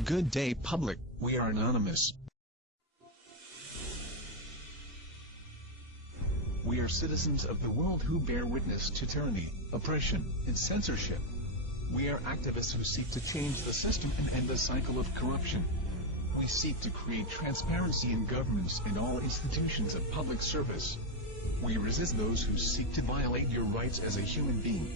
Good day, public. We are anonymous. We are citizens of the world who bear witness to tyranny, oppression, and censorship. We are activists who seek to change the system and end the cycle of corruption. We seek to create transparency in governments and all institutions of public service. We resist those who seek to violate your rights as a human being.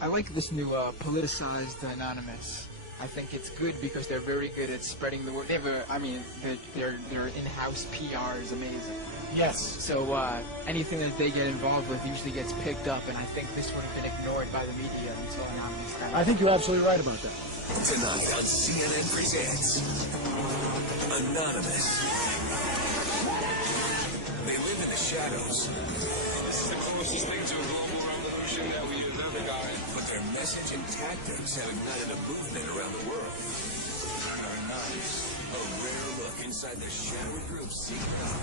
I like this new politicized Anonymous. I think it's good because they're very good at spreading the word. They have their in-house PR is amazing. Yes. So anything that they get involved with usually gets picked up, and I think this would have been ignored by the media until Anonymous got I think you're absolutely right about that. Tonight on CNN Presents Anonymous. They live in the shadows. This is the closest thing to a global revolution that we are living on. But their message and tactics have ignited a movement around the world. Anonymous, a rare look inside the shadowy group seeking out.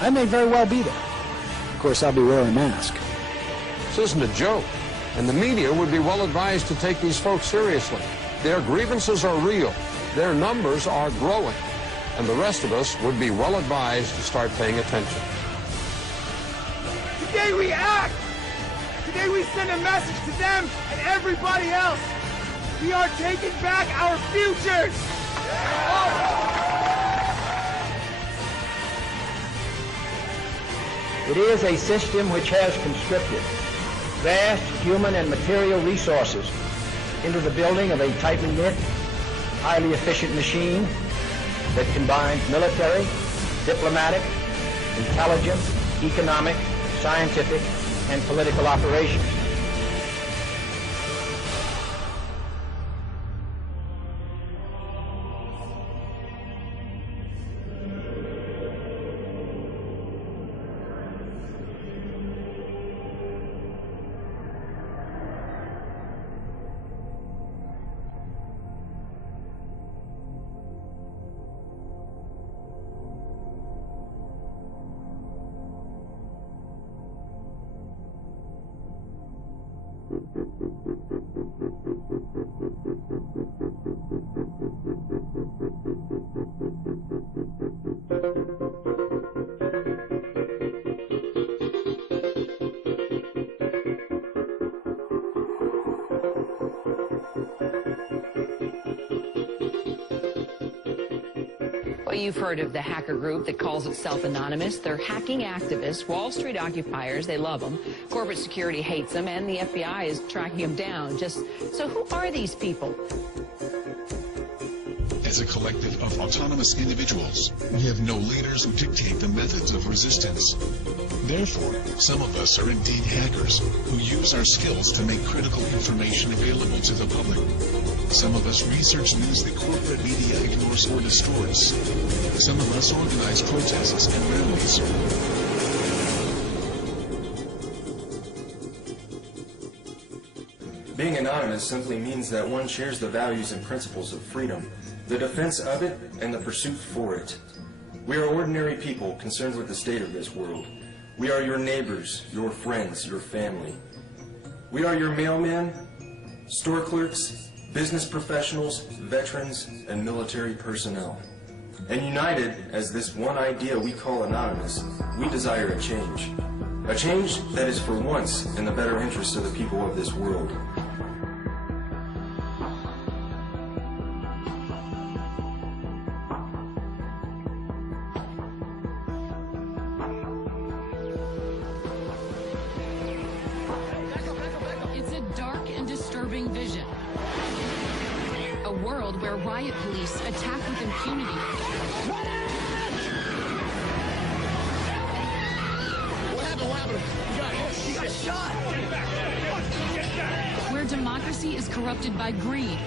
I may very well be there. Of course, I'll be wearing a mask. This isn't a joke, and the media would be well advised to take these folks seriously. Their grievances are real, their numbers are growing, and the rest of us would be well advised to start paying attention. Today we act! Today we send a message to them and everybody else! We are taking back our futures! It is a system which has conscripted vast human and material resources into the building of a tightly knit, highly efficient machine that combines military, diplomatic, intelligence, economic, scientific, and political operations. Well, you've heard of the hacker group that calls itself Anonymous. They're hacking activists, Wall Street occupiers. They love them. Corporate security hates them, and the FBI is tracking them down. So who are these people? As a collective of autonomous individuals, we have no leaders who dictate the methods of resistance. Therefore, some of us are indeed hackers, who use our skills to make critical information available to the public. Some of us research news that corporate media ignores or destroys. Some of us organize protests and rallies. Being anonymous simply means that one shares the values and principles of freedom, the defense of it, and the pursuit for it. We are ordinary people concerned with the state of this world. We are your neighbors, your friends, your family. We are your mailmen, store clerks, business professionals, veterans, and military personnel. And united as this one idea we call Anonymous, we desire a change. A change that is for once in the better interests of the people of this world. It's a dark and disturbing vision. A world where riot police attack with impunity. He got shot! Get back! Get back! Where democracy is corrupted by greed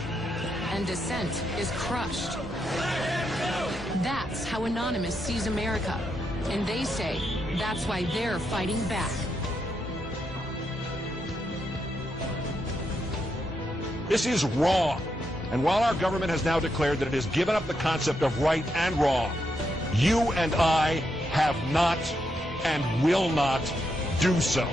and dissent is crushed. That's how Anonymous sees America. And they say that's why they're fighting back. This is wrong. And while our government has now declared that it has given up the concept of right and wrong, you and I have not and will not do so.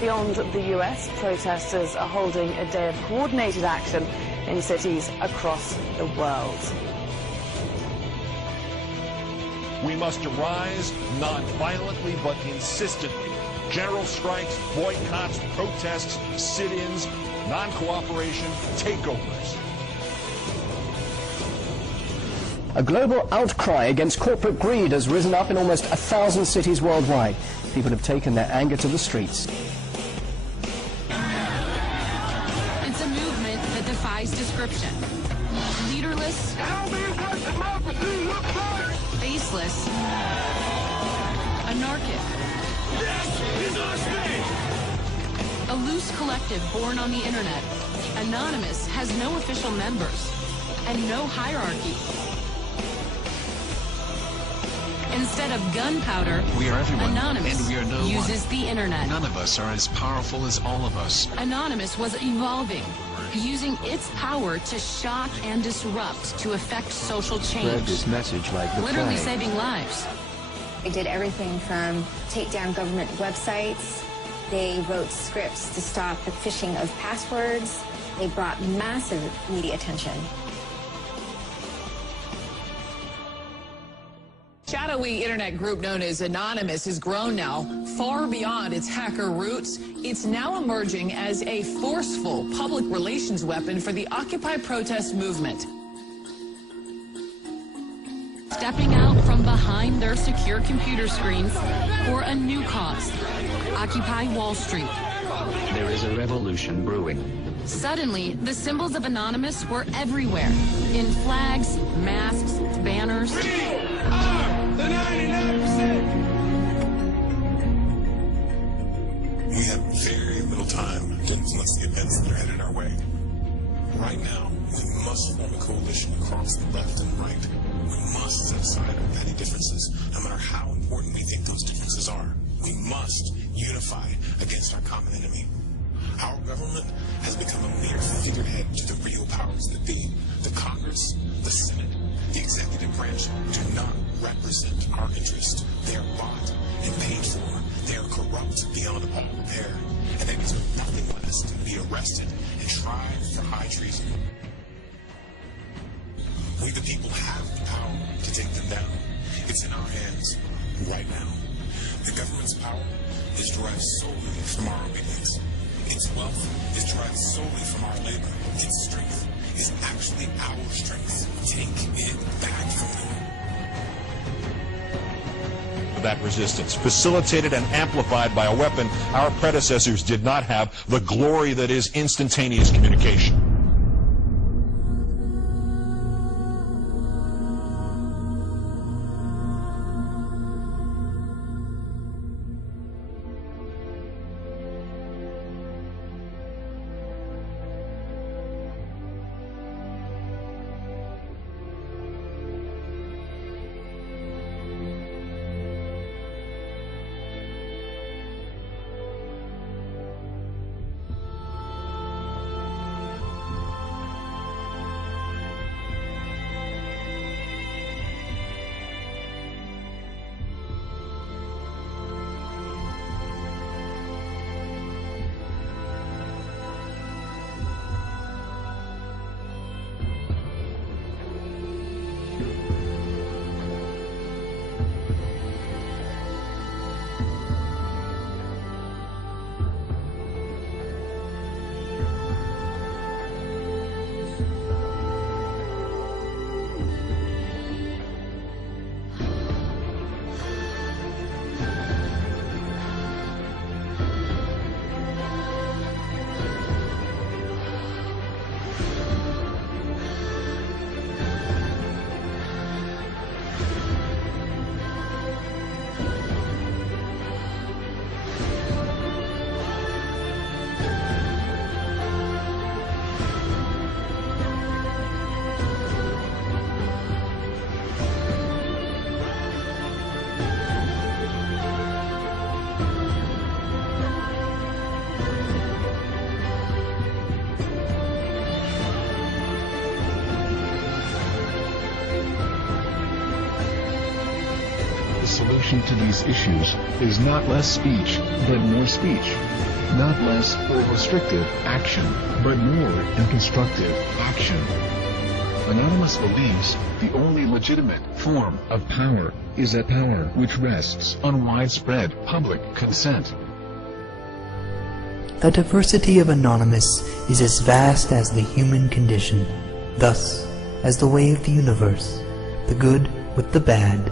Beyond the US, protesters are holding a day of coordinated action in cities across the world. We must arise non-violently but insistently. General strikes, boycotts, protests, sit-ins, non-cooperation, takeovers. A global outcry against corporate greed has risen up in almost 1,000 cities worldwide. People have taken their anger to the streets. It's a movement that defies description. Leaderless, faceless, anarchic. A loose collective born on the internet. Anonymous has no official members and no hierarchy. Instead of gunpowder, We are everyone, Anonymous and we are no uses one. the internet. None of us are as powerful as all of us. Anonymous was evolving, using its power to shock and disrupt to affect social change. Spread this message like the Literally plague. saving lives. They did everything from take down government websites. They wrote scripts to stop the phishing of passwords. They brought massive media attention. Shadowy internet group known as Anonymous has grown now far beyond its hacker roots. It's now emerging as a forceful public relations weapon for the Occupy protest movement. Stepping out from behind their secure computer screens for a new cause. Occupy Wall Street. There is a revolution brewing. Suddenly, the symbols of Anonymous were everywhere. In flags, masks, banners. The 99%! We have very little time to influence the events that are headed our way. Right now, we must form a coalition across the left and right. We must set aside our petty differences, no matter how important we think those differences are. We must unify against our common enemy. Our government has become a mere figurehead to the real powers that be. The Congress, the Senate, the executive branch do not represent our interest. They are bought and paid for. They are corrupt beyond all repair, and they deserve nothing less than to be arrested and tried for high treason. We the people have the power to take them down. It's in our hands right now. The government's power is derived solely from our obedience. Its wealth is derived solely from our labor. Its strength is actually our strength. Take it back from them. That resistance, facilitated and amplified by a weapon our predecessors did not have, the glory that is instantaneous communication. solution to these issues is not less speech, but more speech. Not less or restrictive action, but more and constructive action. Anonymous believes the only legitimate form of power is a power which rests on widespread public consent. The diversity of Anonymous is as vast as the human condition, thus, as the way of the universe, the good with the bad,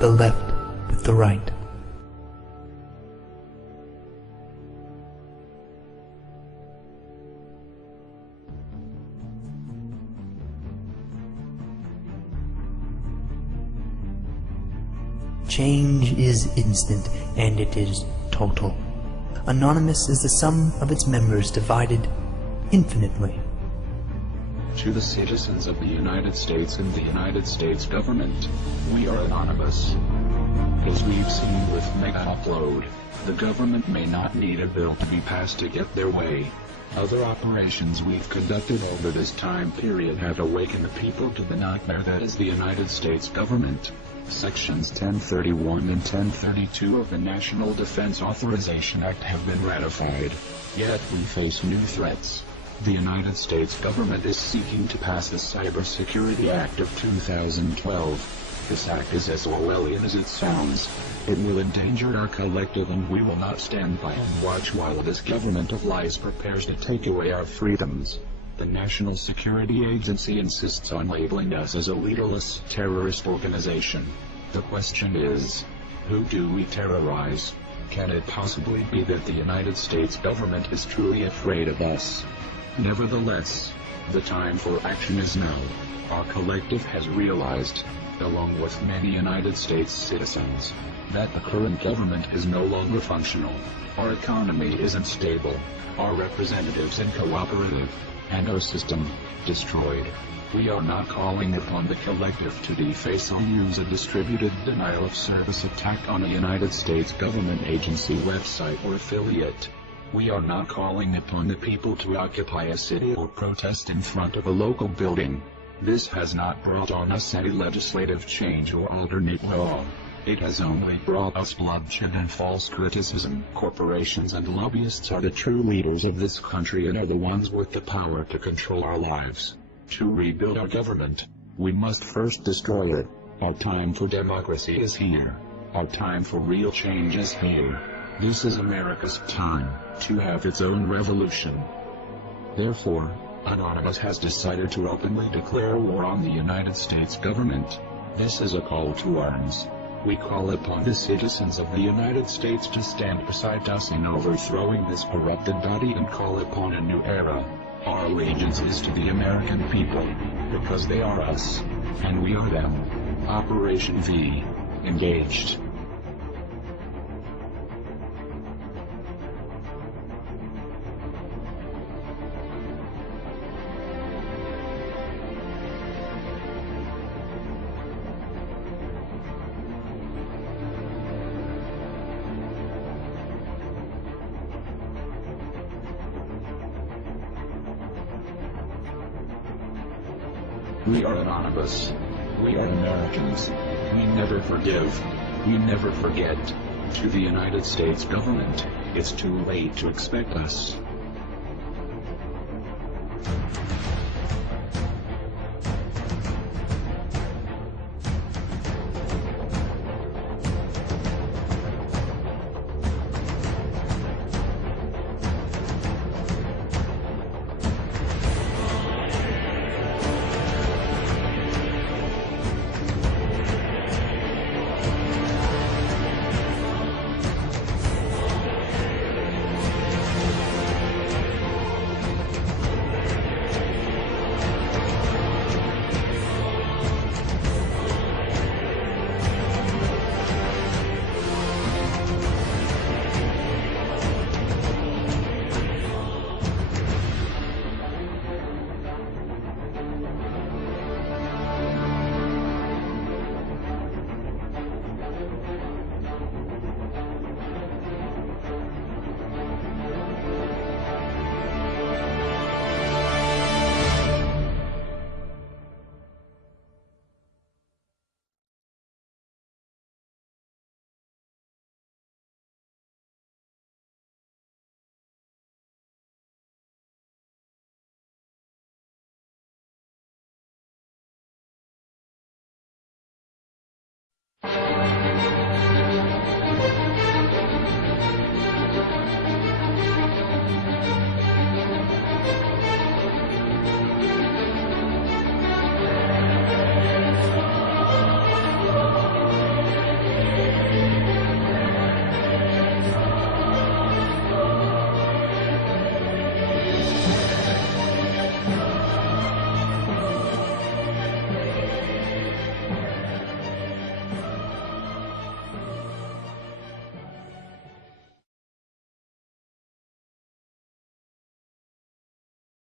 the left with the right. Change is instant, and it is total. Anonymous is the sum of its members divided infinitely. To the citizens of the United States and the United States government, we are anonymous. As we've seen with Mega Upload, the government may not need a bill to be passed to get their way. Other operations we've conducted over this time period have awakened the people to the nightmare that is the United States government. Sections 1031 and 1032 of the National Defense Authorization Act have been ratified. Yet we face new threats. The United States government is seeking to pass the Cybersecurity Act of 2012. This act is as Orwellian as it sounds. It will endanger our collective, and we will not stand by and watch while this government of lies prepares to take away our freedoms. The National Security Agency insists on labeling us as a leaderless terrorist organization. The question is, who do we terrorize? Can it possibly be that the United States government is truly afraid of us? Nevertheless, the time for action is now. Our collective has realized, along with many United States citizens, that the current government is no longer functional. Our economy isn't stable, our representatives uncooperative, and our system destroyed. We are not calling upon the collective to deface or use a distributed denial of service attack on a United States government agency website or affiliate. We are not calling upon the people to occupy a city or protest in front of a local building. This has not brought on us any legislative change or alternate law. It has only brought us bloodshed and false criticism. Corporations and lobbyists are the true leaders of this country and are the ones with the power to control our lives. To rebuild our government, we must first destroy it. Our time for democracy is here. Our time for real change is here. This is America's time to have its own revolution. Therefore, Anonymous has decided to openly declare war on the United States government. This is a call to arms. We call upon the citizens of the United States to stand beside us in overthrowing this corrupted body and call upon a new era. Our allegiance is to the American people, because they are us, and we are them. Operation V. Engaged. We are anonymous. We are Americans. We never forgive. We never forget. To the United States government, it's too late to expect us.